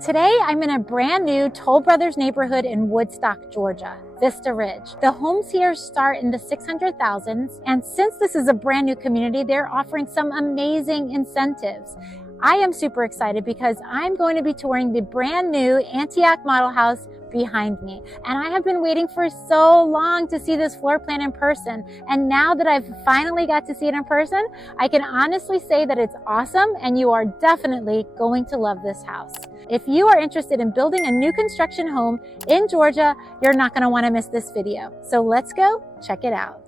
Today, I'm in a brand new Toll Brothers neighborhood in Woodstock, Georgia, Vista Ridge. The homes here start in the 600,000s, and since this is a brand new community, they're offering some amazing incentives. I am super excited because I'm going to be touring the brand new Antioch model house behind me. And I have been waiting for so long to see this floor plan in person. And now that I've finally got to see it in person, I can honestly say that it's awesome and you are definitely going to love this house. If you are interested in building a new construction home in Georgia, you're not going to want to miss this video. So let's go check it out.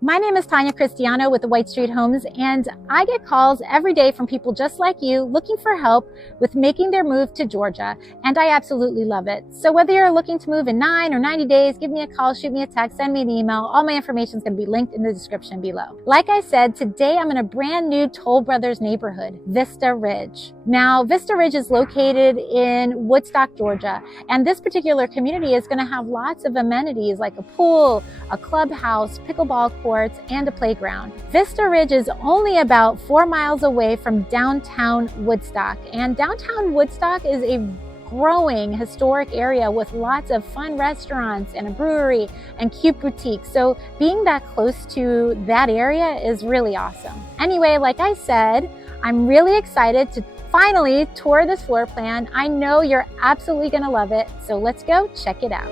My name is Tanya Cristiano with the White Street Homes, and I get calls every day from people just like you looking for help with making their move to Georgia, and I absolutely love it. So whether you're looking to move in 9 or 90 days, give me a call, shoot me a text, send me an email. All my information is going to be linked in the description below. Like I said, today I'm in a brand new Toll Brothers neighborhood, Vista Ridge. Now, Vista Ridge is located in Woodstock, Georgia, and this particular community is going to have lots of amenities like a pool, a clubhouse, pickleball court, and a playground. Vista Ridge is only about 4 miles away from downtown Woodstock, and downtown Woodstock is a growing historic area with lots of fun restaurants and a brewery and cute boutiques. So being that close to that area is really awesome. Anyway, like I said, I'm really excited to finally tour this floor plan. I know you're absolutely going to love it. So let's go check it out.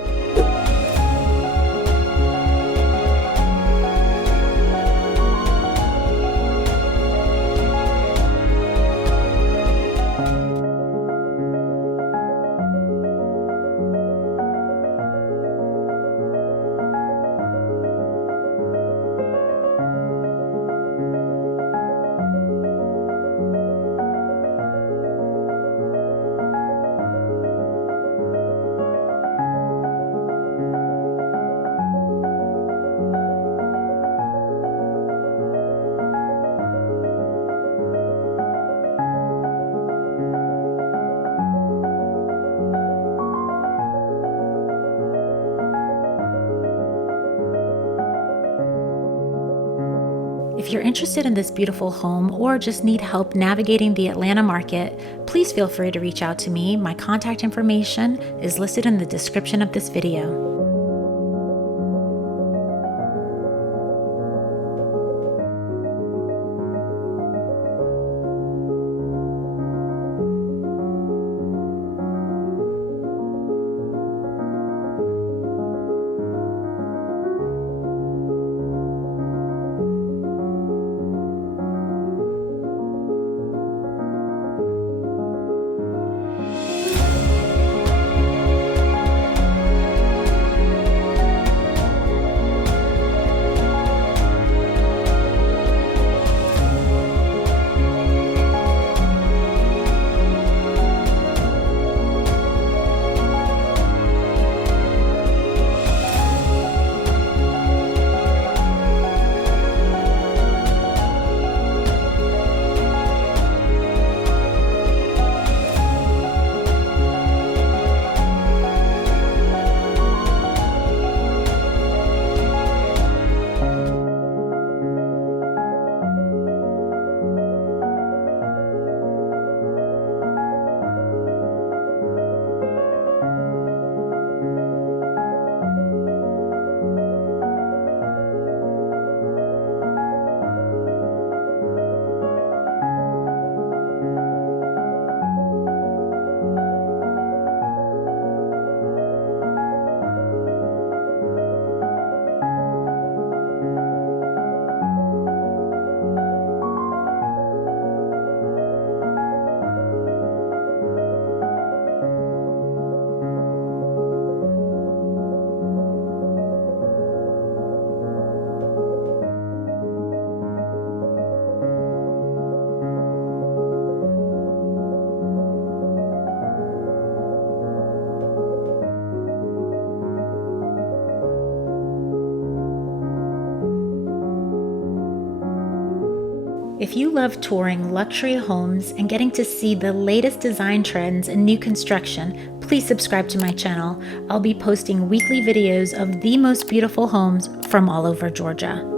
If you're interested in this beautiful home or just need help navigating the Atlanta market, please feel free to reach out to me. My contact information is listed in the description of this video. If you love touring luxury homes and getting to see the latest design trends in new construction, please subscribe to my channel. I'll be posting weekly videos of the most beautiful homes from all over Georgia.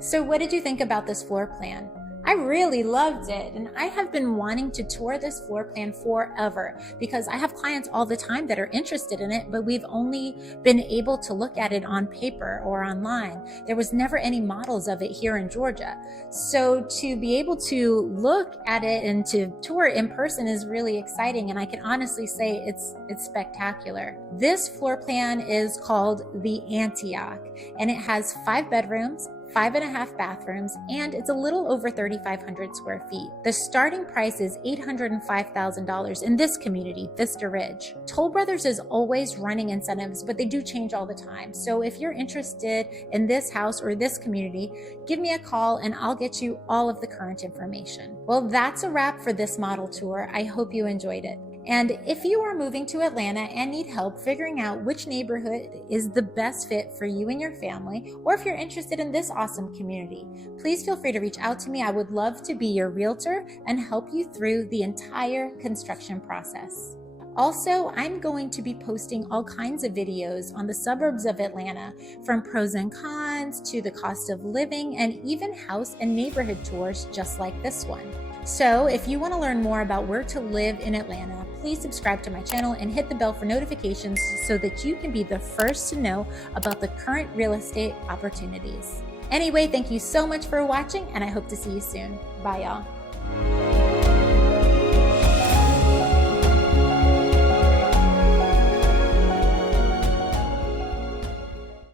So what did you think about this floor plan? I really loved it, and I have been wanting to tour this floor plan forever because I have clients all the time that are interested in it, but we've only been able to look at it on paper or online. There was never any models of it here in Georgia. So to be able to look at it and to tour it in person is really exciting, and I can honestly say it's spectacular. This floor plan is called the Antioch, and it has 5 bedrooms, 5.5 bathrooms, and it's a little over 3,500 square feet. The starting price is $805,000 in this community, Vista Ridge. Toll Brothers is always running incentives, but they do change all the time. So if you're interested in this house or this community, give me a call and I'll get you all of the current information. Well, that's a wrap for this model tour. I hope you enjoyed it. And if you are moving to Atlanta and need help figuring out which neighborhood is the best fit for you and your family, or if you're interested in this awesome community, please feel free to reach out to me. I would love to be your realtor and help you through the entire construction process. Also, I'm going to be posting all kinds of videos on the suburbs of Atlanta, from pros and cons to the cost of living and even house and neighborhood tours just like this one. So if you want to learn more about where to live in Atlanta, please subscribe to my channel and hit the bell for notifications so that you can be the first to know about the current real estate opportunities. Anyway, thank you so much for watching, and I hope to see you soon. Bye, y'all.